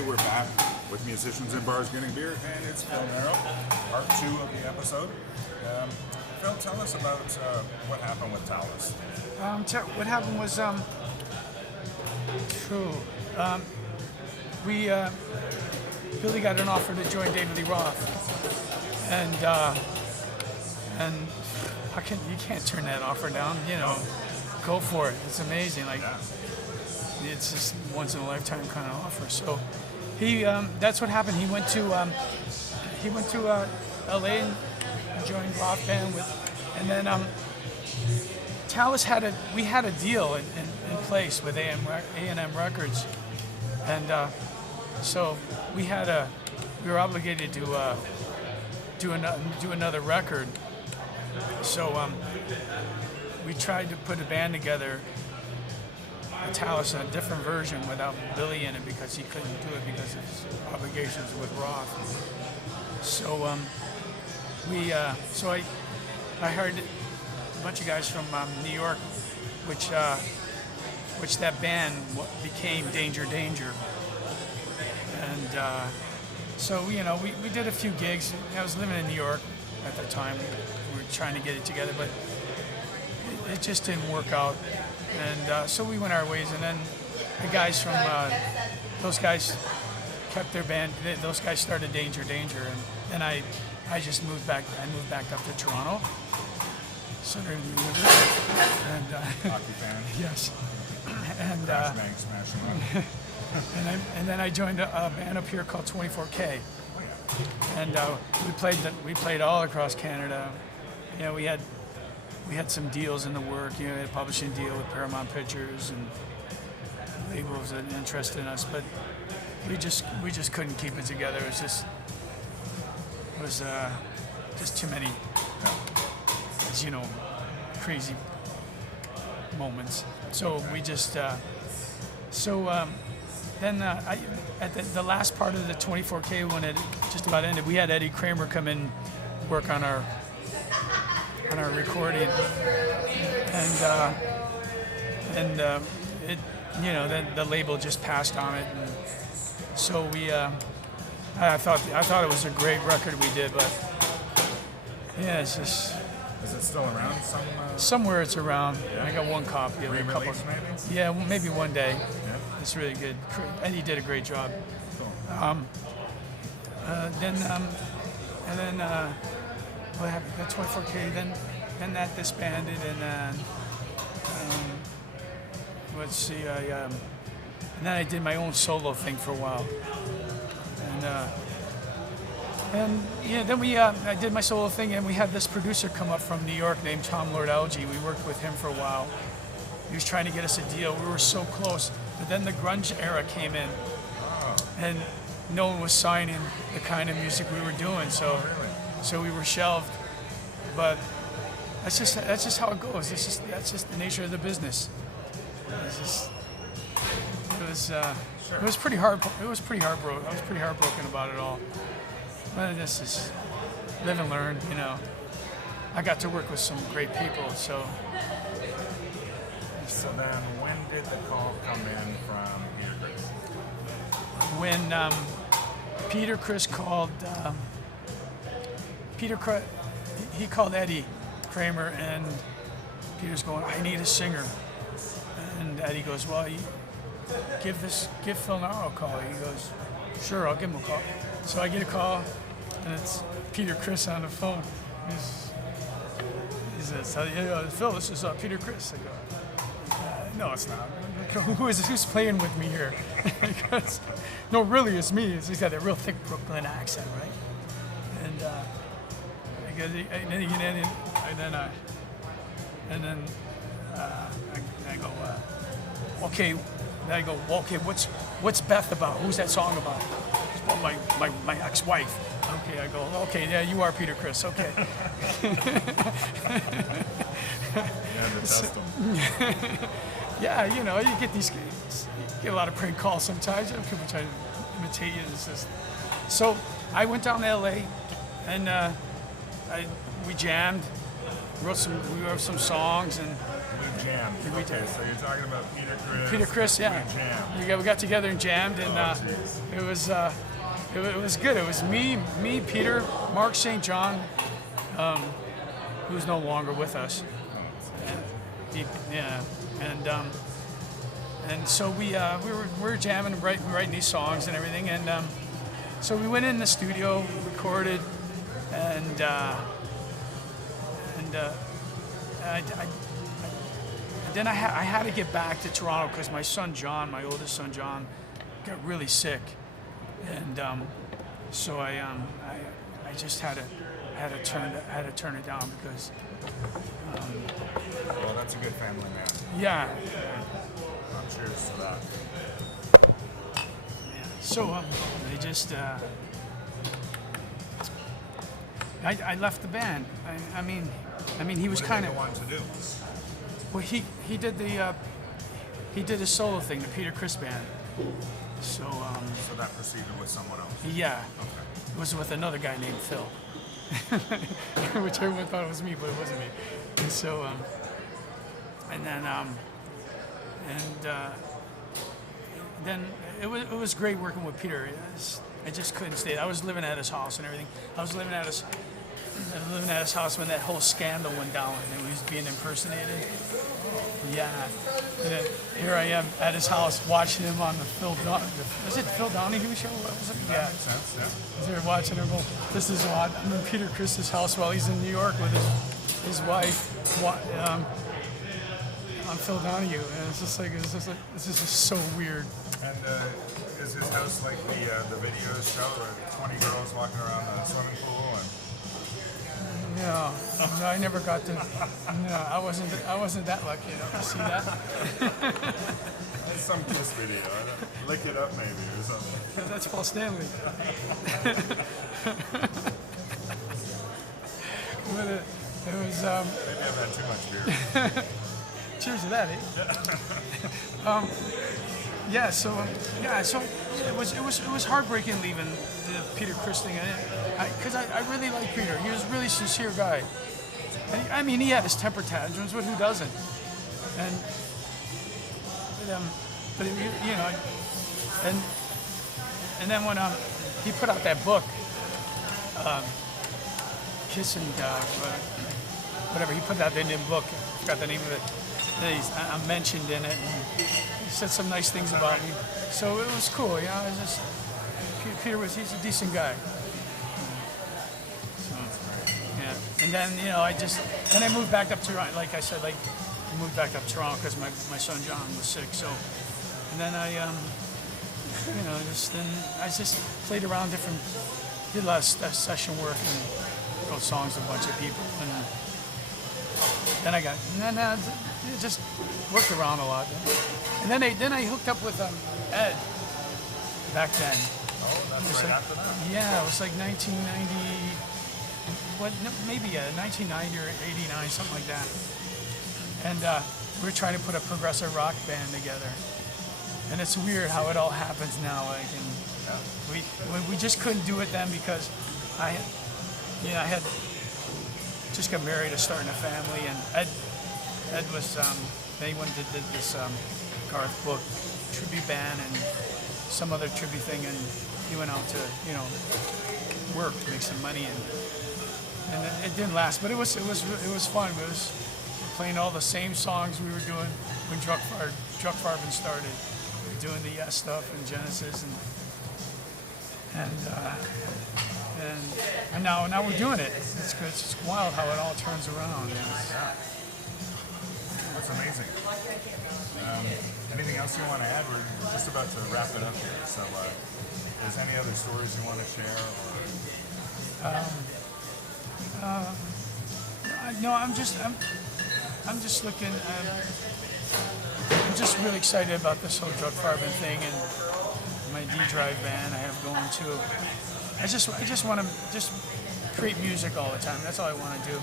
Hey, we're back with Musicians in Bars Getting Beer, and it's Phil Naro, part 2 of the episode. Phil, tell us about what happened with Talas. What happened was, Billy got an offer to join David Lee Roth, and you can't turn that offer down. You know, go for it. It's amazing. Like, it's just once in a lifetime kind of offer. So that's what happened. He went to LA and joined Roth band and then Talas had a deal in place with A&M Records, and so we were obligated to do another record. So we tried to put a band together, Talas, a different version without Billy in it because he couldn't do it because of his obligations with Roth. So I hired a bunch of guys from New York, which that band became Danger Danger. And so we did a few gigs. I was living in New York at the time. We were trying to get it together, but it just didn't work out. And so we went our ways. And then the guys from those guys kept their band. Those guys started Danger Danger, and then I just moved back. I moved back up to Toronto. Center of the universe. And Hockey fan. yes. And Smashing. and then I joined a band up here called 24K. And we played all across Canada. You know, we had some deals in the work. You know, we had a publishing deal with Paramount Pictures and labels that interested in us, but we just couldn't keep it together. It was just too many, crazy moments. So we just then at the last part of the 24K, when it just about ended, we had Eddie Kramer come in, work on our recording, and then the label just passed on it, and so I thought it was a great record we did, but yeah, it's just. Is it still around? Somewhere it's around. Yeah. I got one copy of it. Re-release maybe? Yeah, well, maybe one day. Yeah. It's really good. And he did a great job. Cool. Then what happened? The 24K. Then that disbanded, and then let's see. And then I did my own solo thing for a while. And then I did my solo thing, and we had this producer come up from New York named Tom Lord Alge. We worked with him for a while. He was trying to get us a deal. We were so close, but then the grunge era came in, and no one was signing the kind of music we were doing. So we were shelved. But that's just how it goes. That's just the nature of the business. It was pretty hard. It was pretty heartbroken. I was pretty heartbroken about it all. But this is live and learn, you know. I got to work with some great people, so. So then, when did the call come in from Peter Criss? When Peter Criss called, he called Eddie Kramer, and Peter's going, I need a singer. And Eddie goes, well, give Phil Naro a call. He goes, sure, I'll give him a call. So I get a call, and it's Peter Criss on the phone. He says, Phil, this is Peter Criss. I go, no, it's not. Who's playing with me here? He goes, no, really, it's me. He's got that real thick Brooklyn accent, right? And I go, okay. And I go, well, okay, what's Beth about? Who's that song about? Well, my ex-wife. Okay, I go, okay, yeah, you are Peter Criss, okay. Yeah, you know, you get a lot of prank calls sometimes. People try to imitate you. So I went down to LA, and we jammed, we wrote some songs, and jammed. We Okay, did. so you're talking about Peter Criss, yeah. We jammed. We got together and jammed, and it was good. It was me, Peter, Mark St. John, who's no longer with us. Yeah, and so we were jamming and writing these songs and everything, and so we went in the studio, recorded, and then I had to get back to Toronto because my son John, my oldest son John, got really sick, and so I just had to turn it down because. Well, that's a good family man. Yeah. I'm cheers to that. So they just. I left the band. I mean, he was kind of. What did they go on to do? Well, he did a solo thing, the Peter Criss band. So. So that proceeded with someone else. Yeah. Okay. It was with another guy named Phil, which everyone thought it was me, but it wasn't me. And so, then it was great working with Peter. I just couldn't stay. I was living at his house and everything. I was living at his house when that whole scandal went down and he was being impersonated. Yeah. And then here I am at his house watching him on the was it Phil Donahue show? What was it? Yeah. Makes sense, yeah. I was there watching him go, this is odd. I'm in Peter Criss's house while he's in New York with his wife on Phil Donahue. And it's just like, this is just so weird. And is his house like the video show where 20 girls walking around the swimming pool? No, I never got to. No, I wasn't that lucky enough to see that. It's some Kiss video. Lick It Up maybe or something. That's Paul Stanley. But it was. Maybe I've had too much beer. Cheers to that, eh? So it was heartbreaking leaving the Peter Criss thing, because I really like Peter. He was a really sincere guy. And I mean, he had his temper tantrums, but who doesn't? And then when he put out that book, Kiss and whatever, he put out that new book. I forgot the name of it. I'm mentioned in it. And he said some nice things about me, so it was cool. You know, he's a decent guy. So, yeah. And then I moved back up to, like I said, I moved back up to Toronto because my son John was sick. So, and then I just played around did a lot of session work and wrote songs with a bunch of people, and then it just worked around a lot. And then I hooked up with Ed back then. Oh, that's right after that. Yeah, it was like 1990, maybe 1990 or 89, something like that. And we were trying to put a progressive rock band together. And it's weird how it all happens now. We just couldn't do it then because I had just got married and starting a family, and Ed was anyone did this Garth Book tribute band and some other tribute thing, and he went out to work to make some money, and it didn't last, but it was fun. It was playing all the same songs we were doing when Druckfarben started. We were doing the Yes stuff and Genesis, and now we're doing it. It's good. It's just wild how it all turns around. That's amazing. Anything else you want to add? We're just about to wrap it up here. So, is any other stories you want to share? No, I'm just looking. I'm just really excited about this whole Druckfarben thing and my D-Drive band I have going too. I just want to create music all the time. That's all I want to do.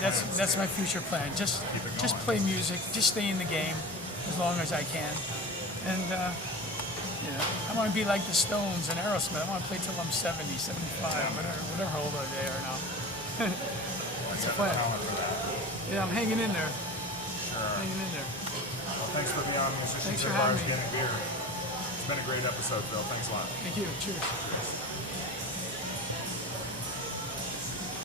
That's my future plan. Just play music. Just stay in the game as long as I can. And I want to be like the Stones and Aerosmith. I want to play till I'm 70, 75, whatever old they are now. That's the plan. Yeah, I'm hanging in there. Sure are. hanging in there. Well, thanks for being on Musicians Thanks in for Bars having me. Getting Beer. It's been a great episode, Phil. Thanks a lot. Thank you. Cheers. Cheers.